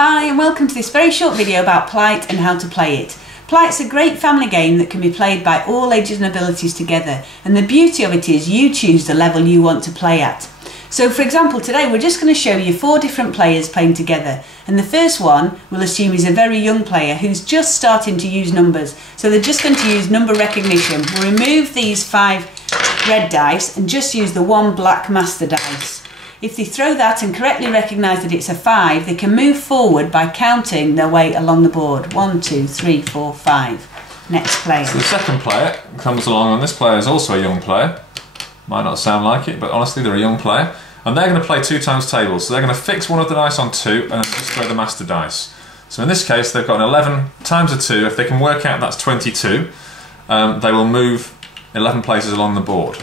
Hi and welcome to this very short video about Plyt and how to play it. Plyt's a great family game that can be played by all ages and abilities together, and the beauty of it is you choose the level you want to play at. So for example, today we're just going to show you 4 different players playing together, and the first one we'll assume is a very young player who's just starting to use numbers, so they're just going to use number recognition. We'll remove these 5 red dice and just use the 1 black master dice. If they throw that and correctly recognise that it's a 5, they can move forward by counting their way along the board. 1, 2, 3, 4, 5. Next player. So the second player comes along, and this player is also a young player. Might not sound like it, but honestly they're a young player. And they're going to play 2 times tables. So they're going to fix one of the dice on 2 and then just throw the master dice. So in this case they've got an 11 times a 2. If they can work out that's 22, they will move 11 places along the board.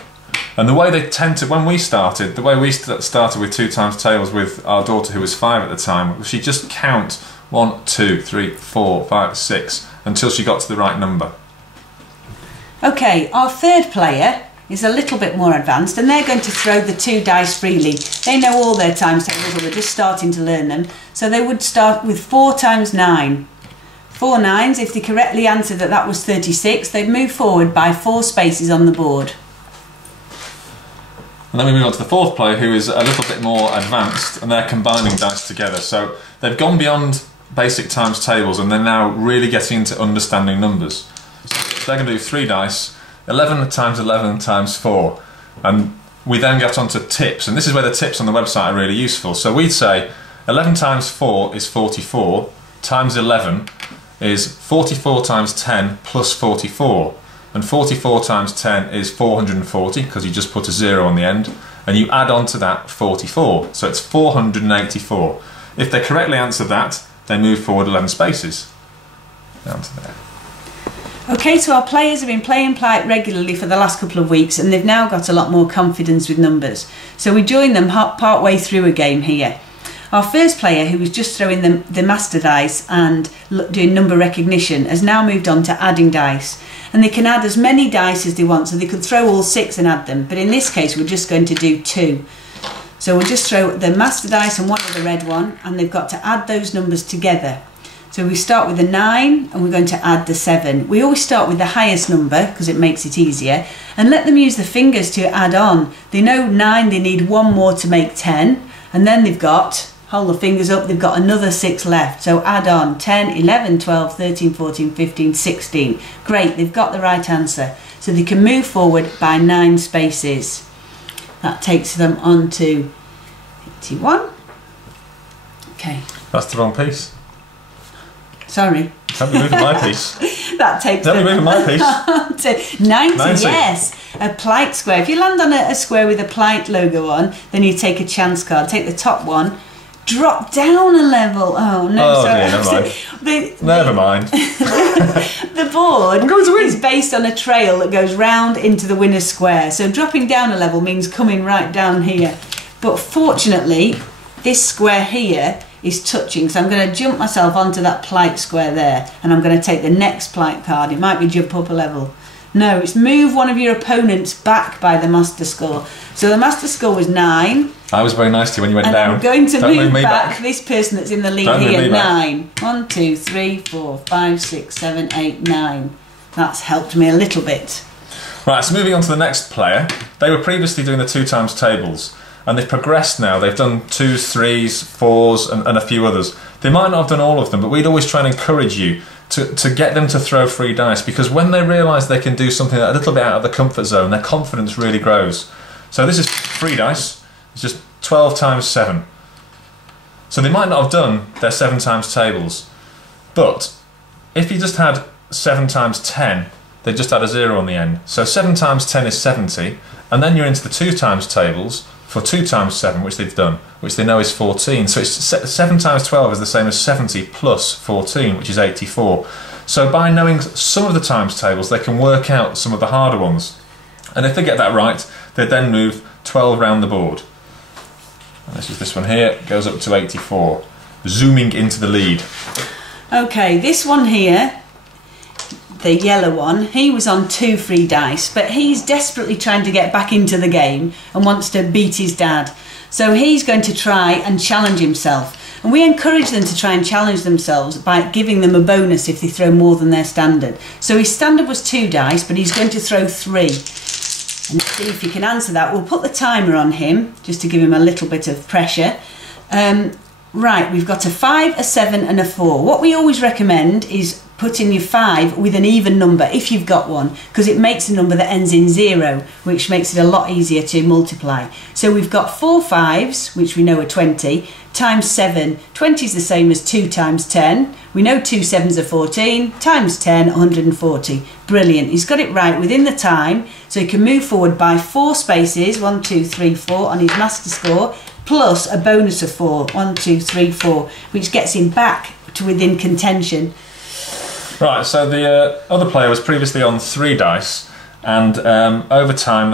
And the way they tend to, when we started, the way we started with 2 times tables with our daughter who was 5 at the time, she'd just count 1, 2, 3, 4, 5, 6 until she got to the right number. Okay, our third player is a little bit more advanced, and they're going to throw the 2 dice freely. They know all their times tables, or they're just starting to learn them. So they would start with 4 times 9. 4 9s, if they correctly answer that that was 36, they'd move forward by 4 spaces on the board. And then we move on to the fourth player, who is a little bit more advanced, and they're combining dice together. So they've gone beyond basic times tables and they're now really getting into understanding numbers. So they're going to do 3 dice, 11 times 11 times 4. And we then get on to tips, and this is where the tips on the website are really useful. So we'd say 11 times 4 is 44, times 11 is 44 times 10 plus 44. And 44 times 10 is 440, because you just put a 0 on the end, and you add on to that 44, so it's 484. If they correctly answer that, they move forward 11 spaces. Down to there. Okay, so our players have been playing Plyt regularly for the last couple of weeks, and they've now got a lot more confidence with numbers. So we join them part way through a game here. Our first player, who was just throwing the master dice and doing number recognition, has now moved on to adding dice. And they can add as many dice as they want, so they could throw all 6 and add them. But in this case, we're just going to do 2. So we'll just throw the master dice and one of the red one, and they've got to add those numbers together. So we start with the 9, and we're going to add the 7. We always start with the highest number, because it makes it easier, and let them use the fingers to add on. They know 9, they need 1 more to make 10, and then they've got, hold the fingers up, they've got another 6 left. So add on 10, 11, 12, 13, 14, 15, 16. Great, they've got the right answer. So they can move forward by 9 spaces. That takes them on to 81. Okay. That's the wrong piece. Sorry. Don't be moving my piece. That takes Don't be moving my piece. to 90, yes. A Plyt square. If you land on a square with a Plyt logo on, then you take a chance card. Take the top one. Drop down a level. Oh no! Oh sorry. dear, never mind. The board is based on a trail that goes round into the winner's square. So dropping down a level means coming right down here. But fortunately, this square here is touching. So I'm going to jump myself onto that Plyt square there, and I'm going to take the next Plyt card. It might be jump up a level. No, it's move one of your opponents back by the master score. So the master score was 9. I was very nice to you when you went down. I'm going to Don't move me back this person that's in the lead here. 9. 1, 2, 3, 4, 5, 6, 7, 8, 9. That's helped me a little bit. Right, so moving on to the next player. They were previously doing the 2 times tables, and they've progressed now. They've done 2s, 3s, 4s, and a few others. They might not have done all of them, but we'd always try and encourage you to get them to throw 3 dice, because when they realise they can do something a little bit out of the comfort zone, their confidence really grows. So this is 3 dice. It's just 12 times 7. So they might not have done their 7 times tables, but if you just had 7 times 10, they just add a 0 on the end. So 7 times 10 is 70, and then you're into the 2 times tables for 2 times 7, which they've done, which they know is 14. So it's 7 times 12 is the same as 70 plus 14, which is 84. So by knowing some of the times tables, they can work out some of the harder ones. And if they get that right, they then move 12 round the board. And this is this one here, goes up to 84, zooming into the lead. Okay, this one here, the yellow one, he was on 2 free dice, but he's desperately trying to get back into the game and wants to beat his dad. So he's going to try and challenge himself. And we encourage them to try and challenge themselves by giving them a bonus if they throw more than their standard. So his standard was 2 dice, but he's going to throw 3. And see if you can answer that. We'll put the timer on him just to give him a little bit of pressure. Right, we've got a 5, a 7 and a 4. What we always recommend is putting your 5 with an even number if you've got one, because it makes a number that ends in 0, which makes it a lot easier to multiply. So we've got 4 5s, which we know are 20, times 7. 20 is the same as 2 times 10. We know 2 7s are 14, times 10, 140. Brilliant. He's got it right within the time, so he can move forward by 4 spaces, 1, 2, 3, 4 on his master score, plus a bonus of 4, 1, 2, 3, 4, which gets him back to within contention. Right, so the other player was previously on 3 dice, and over time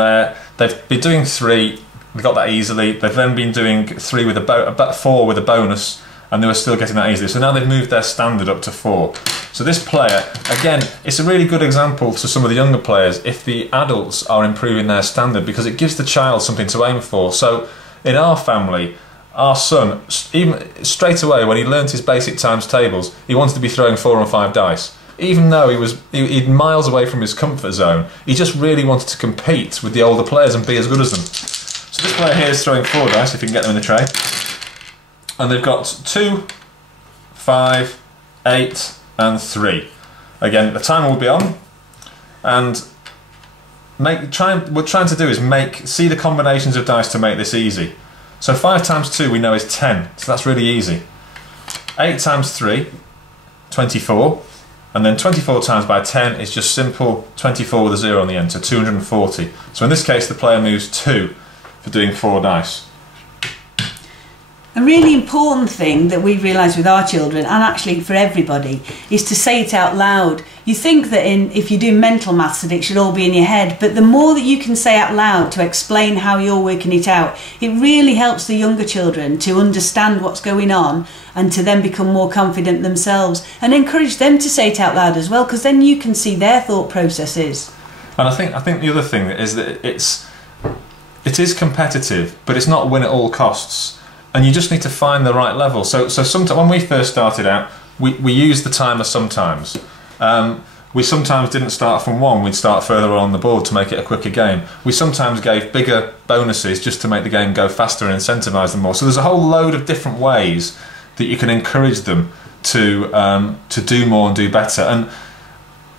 they've been doing 3, they got that easily. They've then been doing 3 with a 4 with a bonus, and they were still getting that easily. So now they've moved their standard up to 4. So this player, again, it's a really good example to some of the younger players if the adults are improving their standard, because it gives the child something to aim for. So in our family, our son, even straight away when he learnt his basic times tables, he wanted to be throwing 4 and 5 dice. Even though he'd miles away from his comfort zone, he just really wanted to compete with the older players and be as good as them. So this player here is throwing 4 dice, if you can get them in the tray. And they've got 2, 5, 8 and 3. Again, the timer will be on, and what we're trying to do is see the combinations of dice to make this easy. So 5 times 2 we know is 10, so that's really easy. 8 times 3, 24, and then 24 times by 10 is just simple 24 with a 0 on the end, so 240. So in this case the player moves 2 for doing 4 dice. A really important thing that we realise with our children, and actually for everybody, is to say it out loud. You think that if you do mental maths that it should all be in your head, but the more that you can say out loud to explain how you're working it out, it really helps the younger children to understand what's going on and to then become more confident themselves, and encourage them to say it out loud as well, because then you can see their thought processes. And I think the other thing is that it is competitive, but it's not win at all costs. And you just need to find the right level. So sometimes when we first started out, we used the timer sometimes. We sometimes didn't start from 1, we'd start further on the board to make it a quicker game. We sometimes gave bigger bonuses just to make the game go faster and incentivise them more. So there's a whole load of different ways that you can encourage them to do more and do better. And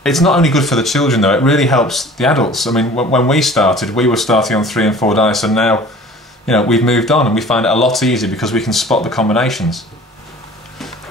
it's not only good for the children though, it really helps the adults. I mean, when we started, we were starting on 3 and 4 dice, and now we've moved on and we find it a lot easier because we can spot the combinations.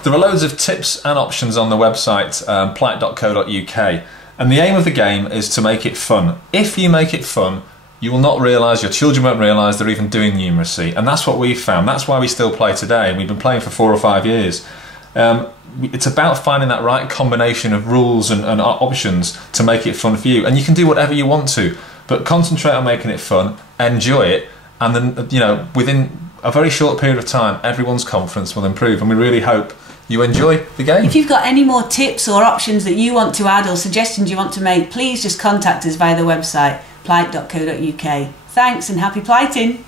There are loads of tips and options on the website plyt.co.uk, and the aim of the game is to make it fun. If you make it fun, you will not realise, your children won't realise they're even doing numeracy, and that's what we've found. That's why we still play today, and we've been playing for 4 or 5 years. It's about finding that right combination of rules and options to make it fun for you, and you can do whatever you want to, but concentrate on making it fun, enjoy it, and then, within a very short period of time, everyone's confidence will improve, and we really hope you enjoy the game. If you've got any more tips or options that you want to add or suggestions you want to make, please just contact us via the website, plyt.co.uk. Thanks and happy Plyting!